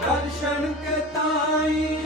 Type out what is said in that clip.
ਦਰਸ਼ਨ ਕੇ ਤਾਈ